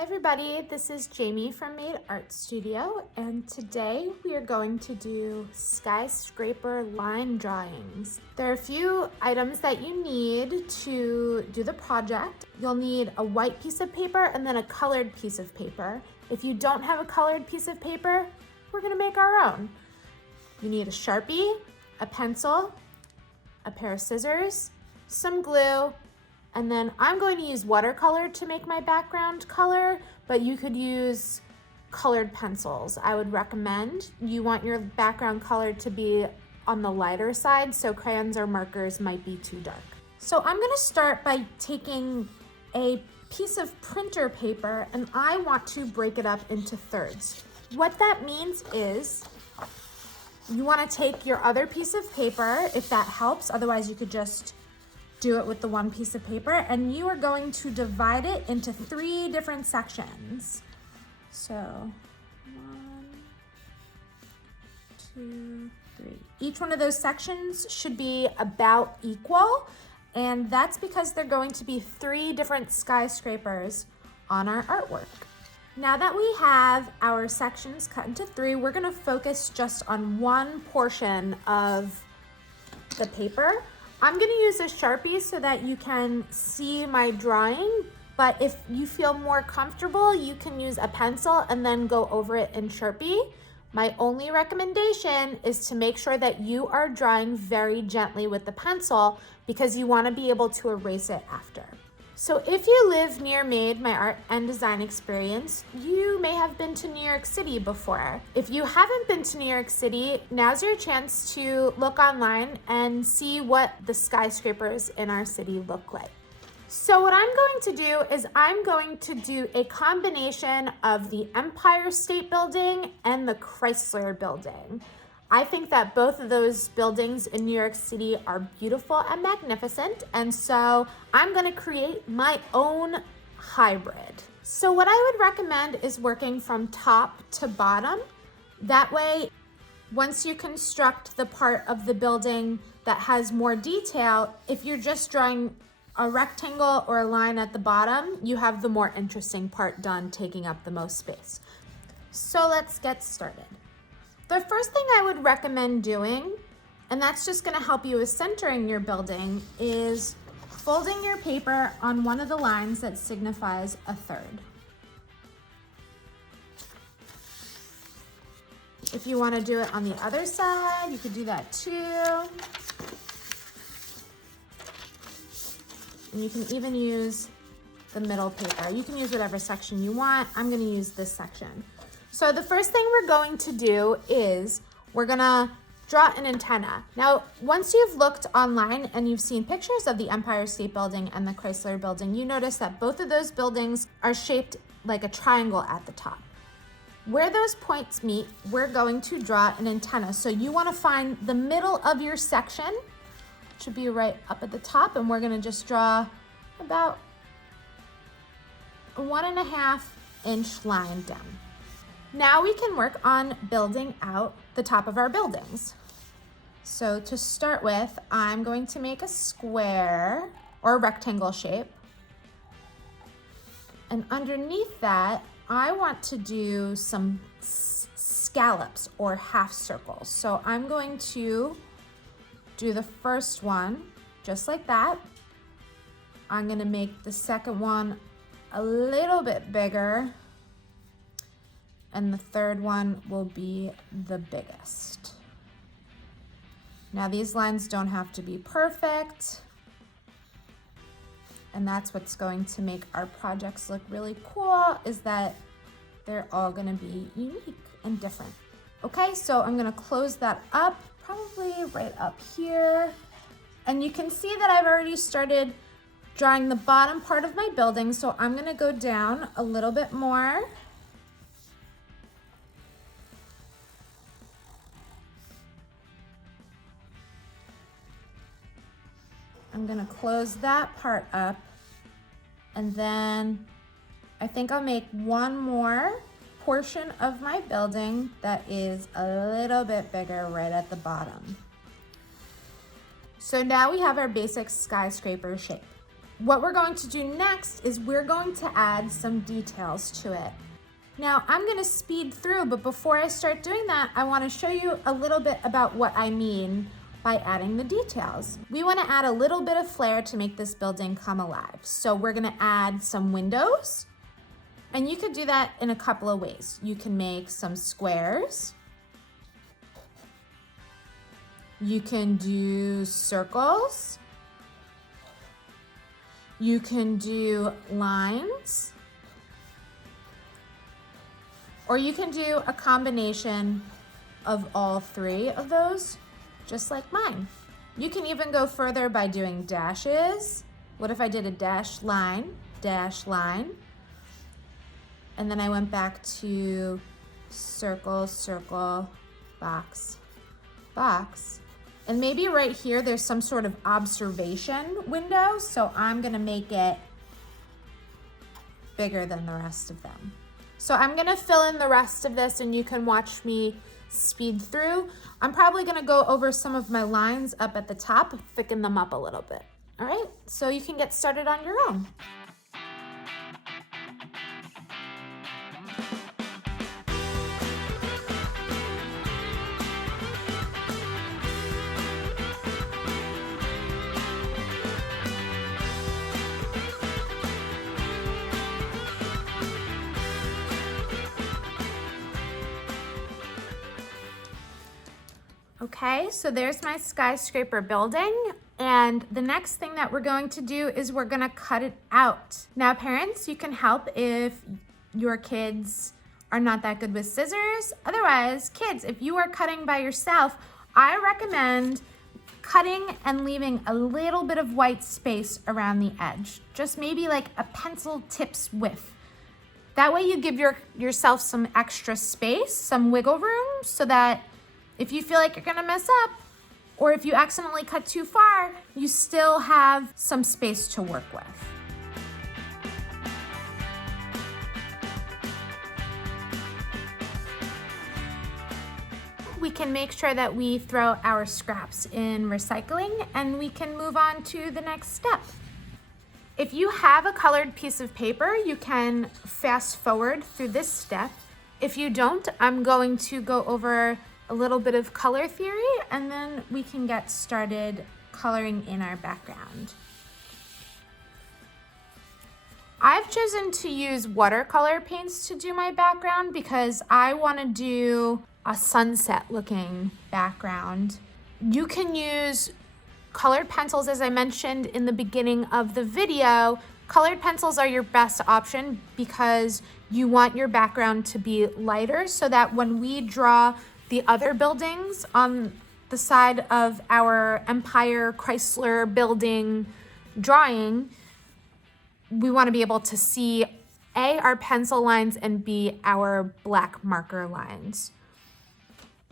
Hi everybody, this is Jamie from Made Art Studio, and today we are going to do skyscraper line drawings. There are a few items that you need to do the project. You'll need a white piece of paper and then a colored piece of paper. If you don't have a colored piece of paper, we're gonna make our own. You need a Sharpie, a pencil, a pair of scissors, some glue, and then I'm going to use watercolor to make my background color, but you could use colored pencils. I would recommend. You want your background color to be on the lighter side, so crayons or markers might be too dark. So I'm gonna start by taking a piece of printer paper and I want to break it up into thirds. What that means is you wanna take your other piece of paper, if that helps, otherwise you could just do it with the one piece of paper, and you are going to divide it into 3 different sections. So 1, 2, 3. Each one of those sections should be about equal, and that's because they're going to be 3 different skyscrapers on our artwork. Now that we have our sections cut into 3, we're gonna focus just on one portion of the paper. I'm gonna use a Sharpie so that you can see my drawing, but if you feel more comfortable, you can use a pencil and then go over it in Sharpie. My only recommendation is to make sure that you are drawing very gently with the pencil because you wanna be able to erase it after. So if you live near Made, my art and design experience, you may have been to New York City before. If you haven't been to New York City, now's your chance to look online and see what the skyscrapers in our city look like. So what I'm going to do is I'm going to do a combination of the Empire State Building and the Chrysler Building. I think that both of those buildings in New York City are beautiful and magnificent, and so I'm gonna create my own hybrid. So what I would recommend is working from top to bottom. That way, once you construct the part of the building that has more detail, if you're just drawing a rectangle or a line at the bottom, you have the more interesting part done, taking up the most space. So let's get started. The first thing I would recommend doing, and that's just gonna help you with centering your building, is folding your paper on one of the lines that signifies a third. If you wanna do it on the other side, you could do that too. And you can even use the middle paper. You can use whatever section you want. I'm gonna use this section. So the first thing we're going to do is we're gonna draw an antenna. Now, once you've looked online and you've seen pictures of the Empire State Building and the Chrysler Building, you notice that both of those buildings are shaped like a triangle at the top. Where those points meet, we're going to draw an antenna. So you wanna find the middle of your section, which should be right up at the top, and we're gonna just draw about a 1.5 inch line down. Now we can work on building out the top of our buildings. So to start with, I'm going to make a square or a rectangle shape. And underneath that, I want to do some scallops or half circles. So I'm going to do the first one just like that. I'm gonna make the second one a little bit bigger, and the third one will be the biggest. Now these lines don't have to be perfect, and that's what's going to make our projects look really cool, is that they're all gonna be unique and different. Okay, so I'm gonna close that up, probably right up here. And you can see that I've already started drawing the bottom part of my building, so I'm gonna go down a little bit more. I'm gonna close that part up, and then I think I'll make one more portion of my building that is a little bit bigger right at the bottom. So now we have our basic skyscraper shape. What we're going to do next is we're going to add some details to it. Now I'm gonna speed through, but before I start doing that, I wanna show you a little bit about what I mean by adding the details. We wanna add a little bit of flair to make this building come alive. So we're gonna add some windows, and you could do that in a couple of ways. You can make some squares. You can do circles. You can do lines. Or you can do a combination of all three of those, just like mine. You can even go further by doing dashes. What if I did a dash line, and then I went back to circle, circle, box, box. And maybe right here there's some sort of observation window, so I'm gonna make it bigger than the rest of them. So I'm gonna fill in the rest of this and you can watch me speed through. I'm probably gonna go over some of my lines up at the top, thicken them up a little bit. All right, so you can get started on your own. Okay, so there's my skyscraper building, and the next thing that we're going to do is we're gonna cut it out. Now parents, you can help if your kids are not that good with scissors. Otherwise, kids, if you are cutting by yourself, I recommend cutting and leaving a little bit of white space around the edge, just maybe like a pencil tip's width. That way you give yourself some extra space, some wiggle room, so that if you feel like you're gonna mess up, or if you accidentally cut too far, you still have some space to work with. We can make sure that we throw our scraps in recycling, and we can move on to the next step. If you have a colored piece of paper, you can fast forward through this step. If you don't, I'm going to go over a little bit of color theory, and then we can get started coloring in our background. I've chosen to use watercolor paints to do my background because I want to do a sunset looking background. You can use colored pencils, as I mentioned in the beginning of the video. Colored pencils are your best option because you want your background to be lighter so that when we draw the other buildings on the side of our Empire Chrysler building drawing, we want to be able to see A, our pencil lines, and B, our black marker lines.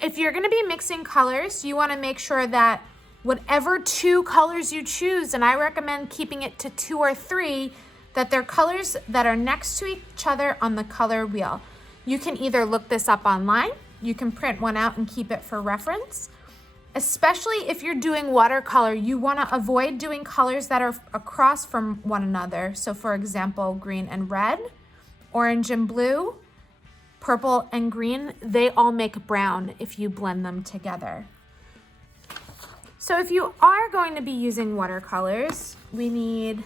If you're going to be mixing colors, you want to make sure that whatever two colors you choose, and I recommend keeping it to 2 or 3, that they're colors that are next to each other on the color wheel. You can either look this up online, you can print one out and keep it for reference. Especially if you're doing watercolor, you want to avoid doing colors that are across from one another. So for example, green and red, orange and blue, purple and green, they all make brown if you blend them together. So if you are going to be using watercolors, we need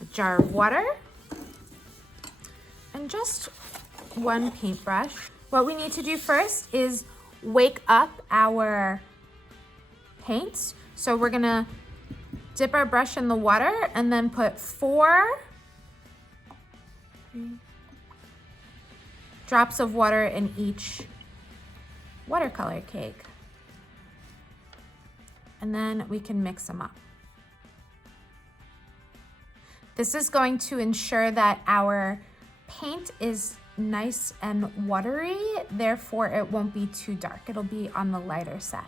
a jar of water and just one paintbrush. What we need to do first is wake up our paints. So we're gonna dip our brush in the water and then put 4 drops of water in each watercolor cake. And then we can mix them up. This is going to ensure that our paint is nice and watery, therefore it won't be too dark. It'll be on the lighter side.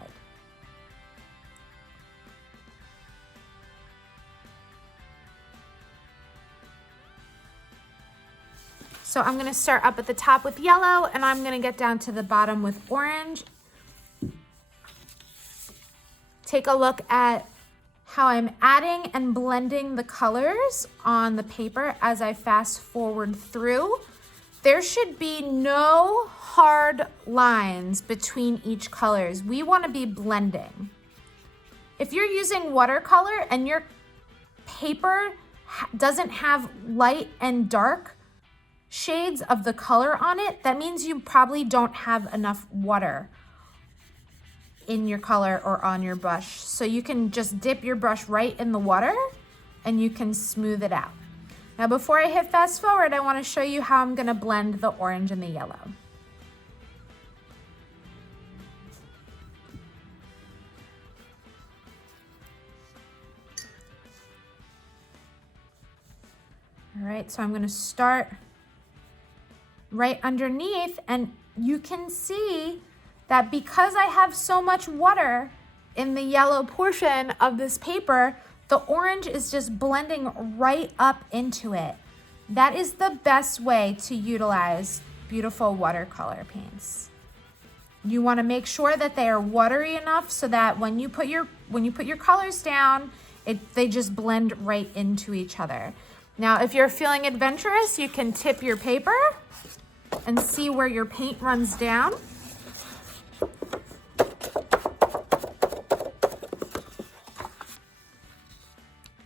So I'm gonna start up at the top with yellow, and I'm gonna get down to the bottom with orange. Take a look at how I'm adding and blending the colors on the paper as I fast forward through. There should be no hard lines between each colors. We want to be blending. If you're using watercolor and your paper doesn't have light and dark shades of the color on it, that means you probably don't have enough water in your color or on your brush. So you can just dip your brush right in the water and you can smooth it out. Now before I hit fast forward, I want to show you how I'm going to blend the orange and the yellow. All right, so I'm going to start right underneath, and you can see that because I have so much water in the yellow portion of this paper, the orange is just blending right up into it. That is the best way to utilize beautiful watercolor paints. You want to make sure that they are watery enough so that when you put your colors down, they just blend right into each other. Now, if you're feeling adventurous, you can tip your paper and see where your paint runs down.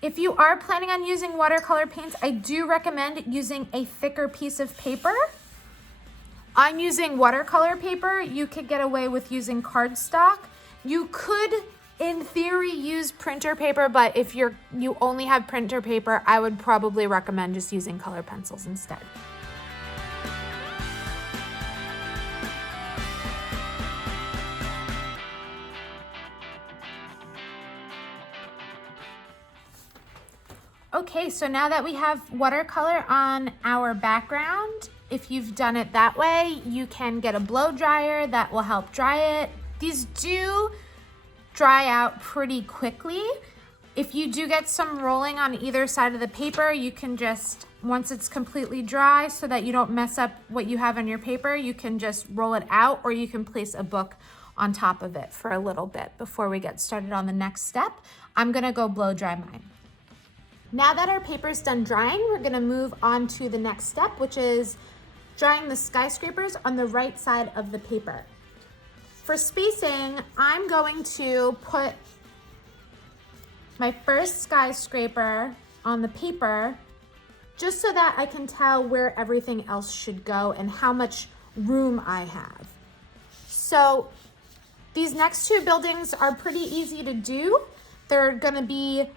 If you are planning on using watercolor paints, I do recommend using a thicker piece of paper. I'm using watercolor paper. You could get away with using cardstock. You could, in theory, use printer paper, but if you only have printer paper, I would probably recommend just using color pencils instead. Okay, so now that we have watercolor on our background, if you've done it that way, you can get a blow dryer that will help dry it. These do dry out pretty quickly. If you do get some rolling on either side of the paper, you can just, once it's completely dry so that you don't mess up what you have on your paper, you can just roll it out, or you can place a book on top of it for a little bit before we get started on the next step. I'm gonna go blow dry mine. Now that our paper's done drying, we're gonna move on to the next step, which is drying the skyscrapers on the right side of the paper. For spacing, I'm going to put my first skyscraper on the paper just so that I can tell where everything else should go and how much room I have. So these next two buildings are pretty easy to do. They're gonna be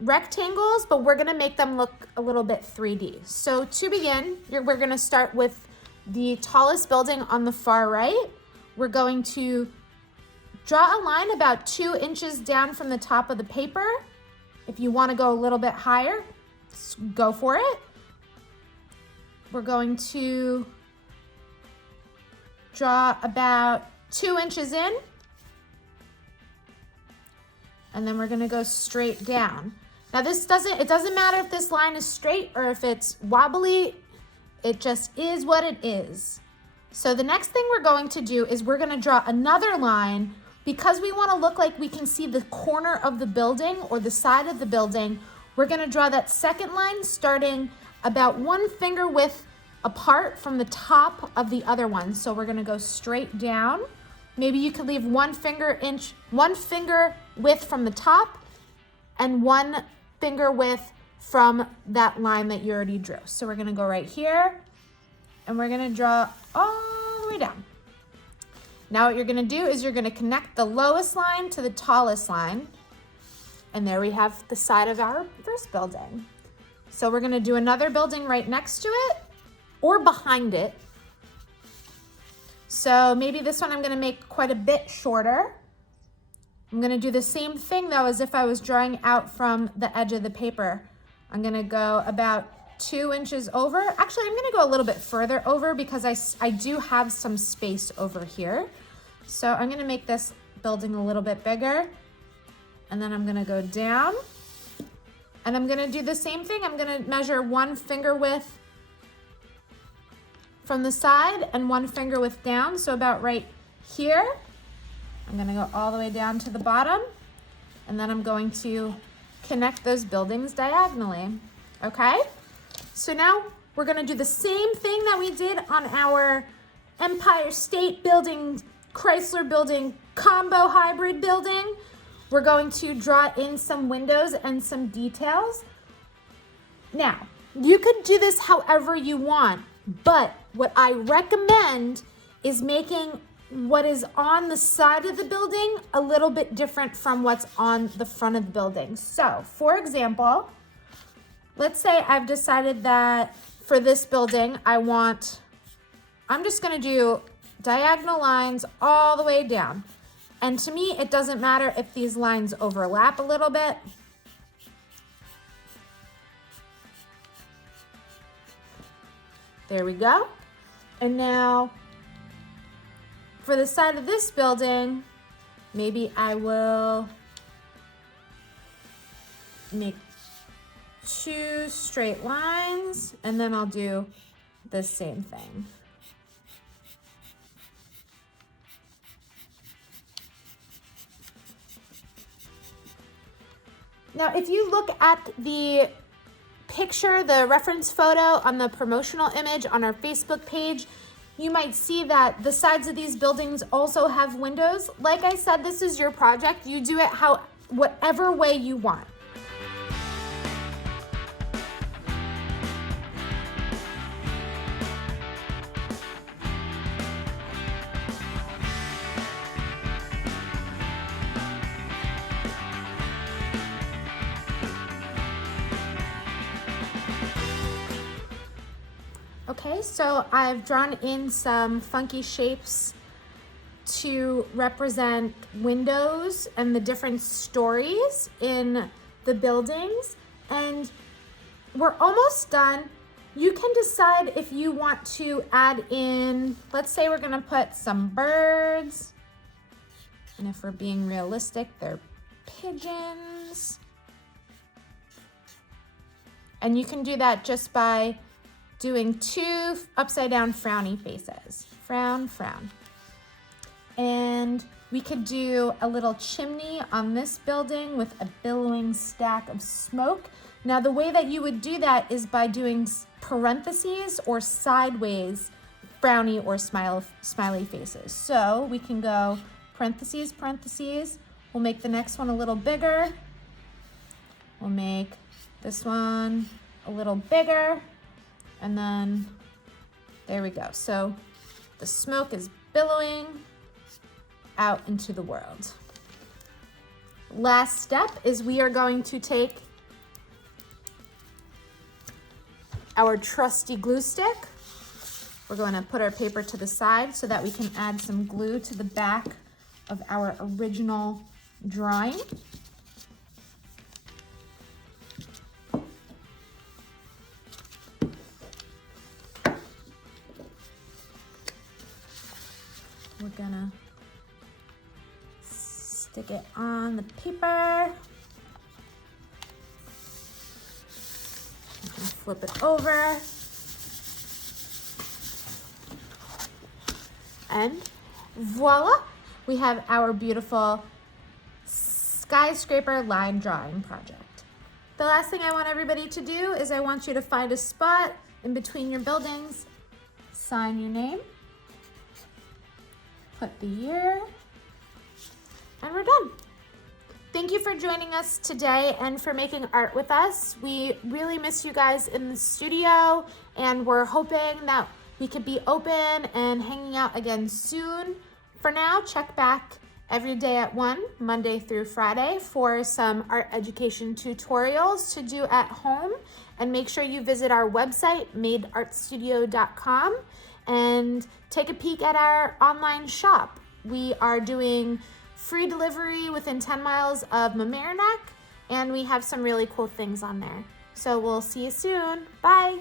rectangles, but we're gonna make them look a little bit 3D. So to begin, we're gonna start with the tallest building on the far right. We're going to draw a line about 2 inches down from the top of the paper. If you wanna go a little bit higher, go for it. We're going to draw about 2 inches in, and then we're gonna go straight down. Now it doesn't matter if this line is straight or if it's wobbly, it just is what it is. So the next thing we're going to do is we're gonna draw another line because we wanna look like we can see the corner of the building or the side of the building. We're gonna draw that second line starting about 1 finger width apart from the top of the other one. So we're gonna go straight down. Maybe you could leave 1 finger width from the top and 1 finger width from that line that you already drew. So we're gonna go right here and we're gonna draw all the way down. Now what you're gonna do is you're gonna connect the lowest line to the tallest line. And there we have the side of our first building. So we're gonna do another building right next to it or behind it. So maybe this one I'm gonna make quite a bit shorter. I'm gonna do the same thing though as if I was drawing out from the edge of the paper. I'm gonna go about 2 inches over. Actually, I'm gonna go a little bit further over because I do have some space over here. So I'm gonna make this building a little bit bigger. And then I'm gonna go down. And I'm gonna do the same thing. I'm gonna measure 1 finger width from the side and 1 finger width down. So about right here. I'm gonna go all the way down to the bottom. And then I'm going to connect those buildings diagonally, okay? So now we're gonna do the same thing that we did on our Empire State Building, Chrysler Building, combo hybrid building. We're going to draw in some windows and some details. Now, you could do this however you want, but what I recommend is making what is on the side of the building a little bit different from what's on the front of the building. So, for example, let's say I've decided that for this building, I'm just gonna do diagonal lines all the way down. And to me, it doesn't matter if these lines overlap a little bit. There we go. And now for the side of this building, maybe I will make 2 straight lines, and then I'll do the same thing. Now, if you look at the picture, the reference photo on the promotional image on our Facebook page, you might see that the sides of these buildings also have windows. Like I said, this is your project. You do it whatever way you want. Okay, so I've drawn in some funky shapes to represent windows and the different stories in the buildings, and we're almost done. You can decide if you want to add in, let's say we're gonna put some birds, and if we're being realistic, they're pigeons. And you can do that just by doing 2 upside down frowny faces. Frown, frown. And we could do a little chimney on this building with a billowing stack of smoke. Now the way that you would do that is by doing parentheses or sideways frowny or smiley faces. So we can go parentheses, parentheses. We'll make the next one a little bigger. We'll make this one a little bigger. And then there we go. So the smoke is billowing out into the world. Last step is we are going to take our trusty glue stick. We're going to put our paper to the side so that we can add some glue to the back of our original drawing. We're gonna stick it on the paper. You can flip it over. And voila, we have our beautiful skyscraper line drawing project. The last thing I want everybody to do is I want you to find a spot in between your buildings, sign your name, put the year, and we're done. Thank you for joining us today and for making art with us. We really miss you guys in the studio, and we're hoping that we could be open and hanging out again soon. For now, check back every day at 1, Monday through Friday, for some art education tutorials to do at home. And make sure you visit our website, madeartstudio.com, and take a peek at our online shop. We are doing free delivery within 10 miles of Mamaroneck, and we have some really cool things on there. So we'll see you soon. Bye.